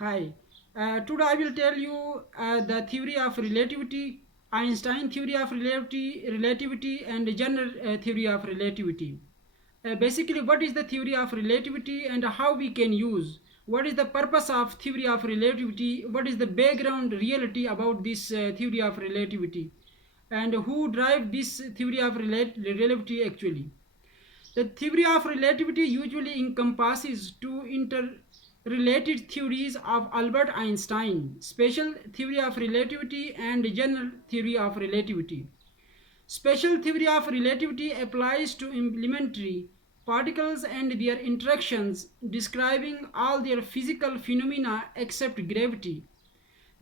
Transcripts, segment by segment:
Hi. Today I will tell you the theory of relativity, Einstein theory of relativity, and general theory of relativity. Basically, what is the theory of relativity and how we can use? What is the purpose of theory of relativity? What is the background reality about this theory of relativity? And who drive this theory of relativity actually? The theory of relativity usually encompasses two interrelated theories of Albert Einstein, special theory of relativity and general theory of relativity. Special theory of relativity applies to elementary particles and their interactions, describing all their physical phenomena except gravity.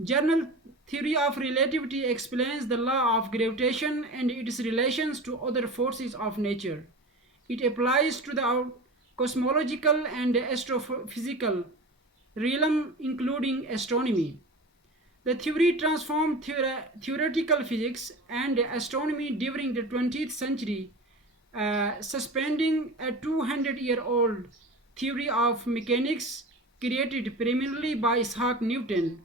General theory of relativity explains the law of gravitation and its relations to other forces of nature. It applies to the cosmological and astrophysical realm, including astronomy. The theory transformed theoretical physics and astronomy during the 20th century, suspending a 200-year-old theory of mechanics created primarily by Isaac Newton.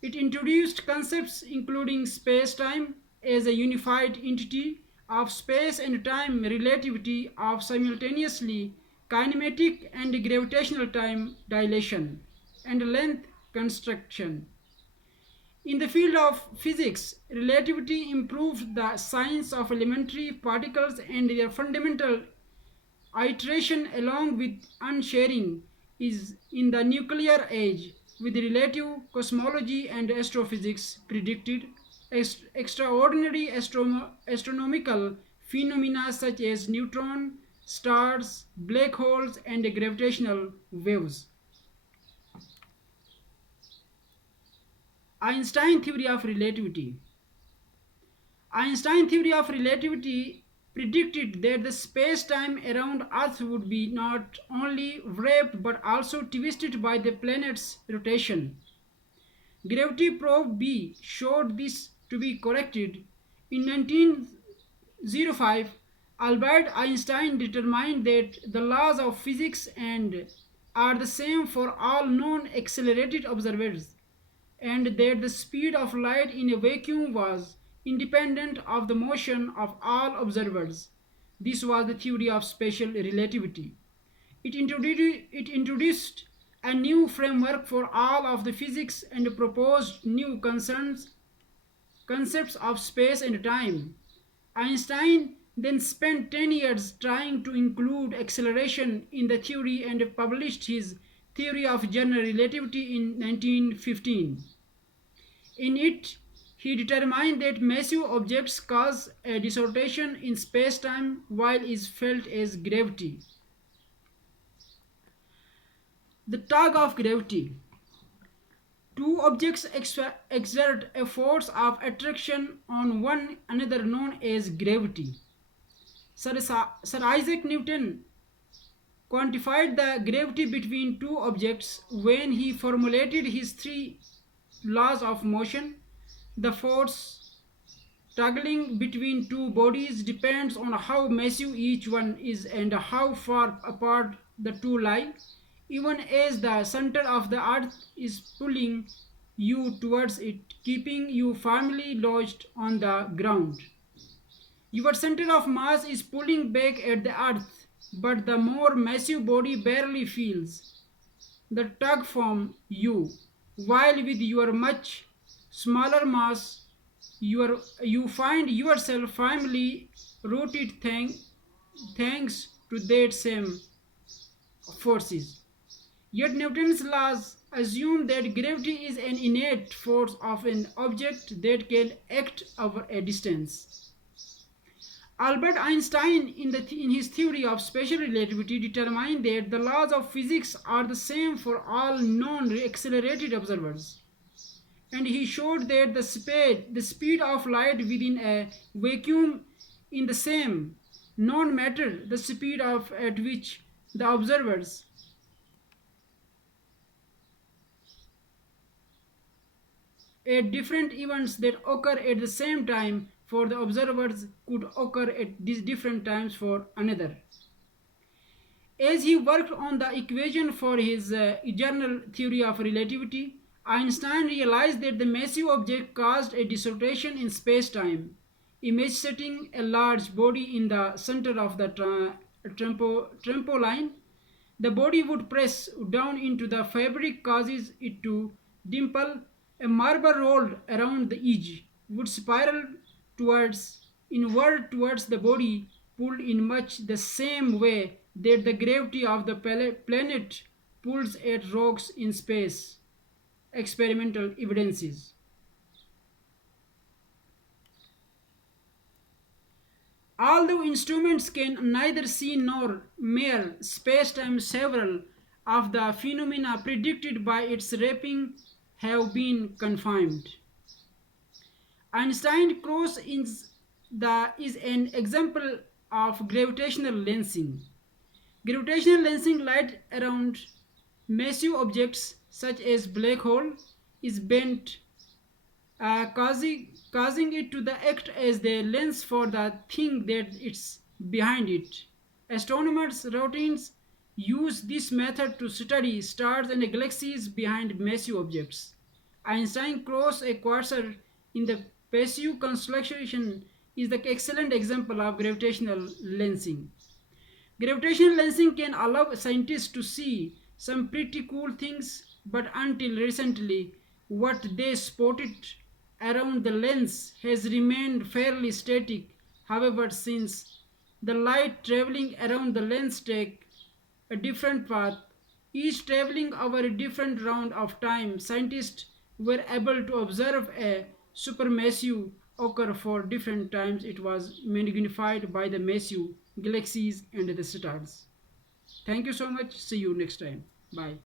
It introduced concepts including space-time as a unified entity, of space and time relativity, of simultaneously kinematic and gravitational time dilation, and length construction. In the field of physics, relativity improved the science of elementary particles and their fundamental iteration along with unsharing is in the nuclear age with relative cosmology and astrophysics predicted extraordinary astronomical phenomena such as neutron stars black holes and gravitational waves. Einstein theory of relativity. Einstein theory of relativity predicted that the space-time around Earth would be not only wrapped but also twisted by the planet's rotation. Gravity probe B showed this to be corrected. In 1905, Albert Einstein determined that the laws of physics and are the same for all known accelerated observers and that the speed of light in a vacuum was independent of the motion of all observers. This was the theory of special relativity. It introduced a new framework for all of the physics and proposed new concepts of space and time. Einstein then spent 10 years trying to include acceleration in the theory and published his theory of general relativity in 1915. In it, he determined that massive objects cause a distortion in spacetime while is felt as gravity. The tug of gravity. Two objects exert a force of attraction on one another known as gravity. Sir Isaac Newton quantified the gravity between two objects when he formulated his three laws of motion. The force tugging between two bodies depends on how massive each one is and how far apart the two lie. Even as the center of the earth is pulling you towards it, keeping you firmly lodged on the ground. Your center of mass is pulling back at the earth, but the more massive body barely feels the tug from you, while with your much smaller mass, you find yourself firmly rooted thanks to that same forces. Yet Newton's laws assume that gravity is an innate force of an object that can act over a distance. Albert Einstein, in his theory of special relativity, determined that the laws of physics are the same for all known accelerated observers. And he showed that the speed of light within a vacuum in the same known matter, the speed at which the observers at different events that occur at the same time for the observers could occur at these different times for another. As he worked on the equation for his general theory of relativity, Einstein realized that the massive object caused a distortion in space-time. Image setting a large body in the center of the trampoline, the body would press down into the fabric, causes it to dimple. A marble rolled around the edge would spiral towards inward towards the body, pulled in much the same way that the gravity of the planet pulls at rocks in space. Experimental evidences. Although instruments can neither see nor measure space-time, several of the phenomena predicted by its wrapping have been confirmed. Einstein cross is an example of gravitational lensing. Gravitational lensing light around massive objects such as black hole is bent, causing it to the act as the lens for the thing that it's behind it. Astronomers routines use this method to study stars and galaxies behind massive objects. Einstein cross a quasar in the passive constellation is the excellent example of gravitational lensing. Gravitational lensing can allow scientists to see some pretty cool things, but until recently, what they spotted around the lens has remained fairly static. However, since the light traveling around the lens take a different path, each traveling over a different round of time, scientists were able to observe a supermassive occur for different times. It was magnified by the massive galaxies and the stars. Thank you so much. See you next time. Bye.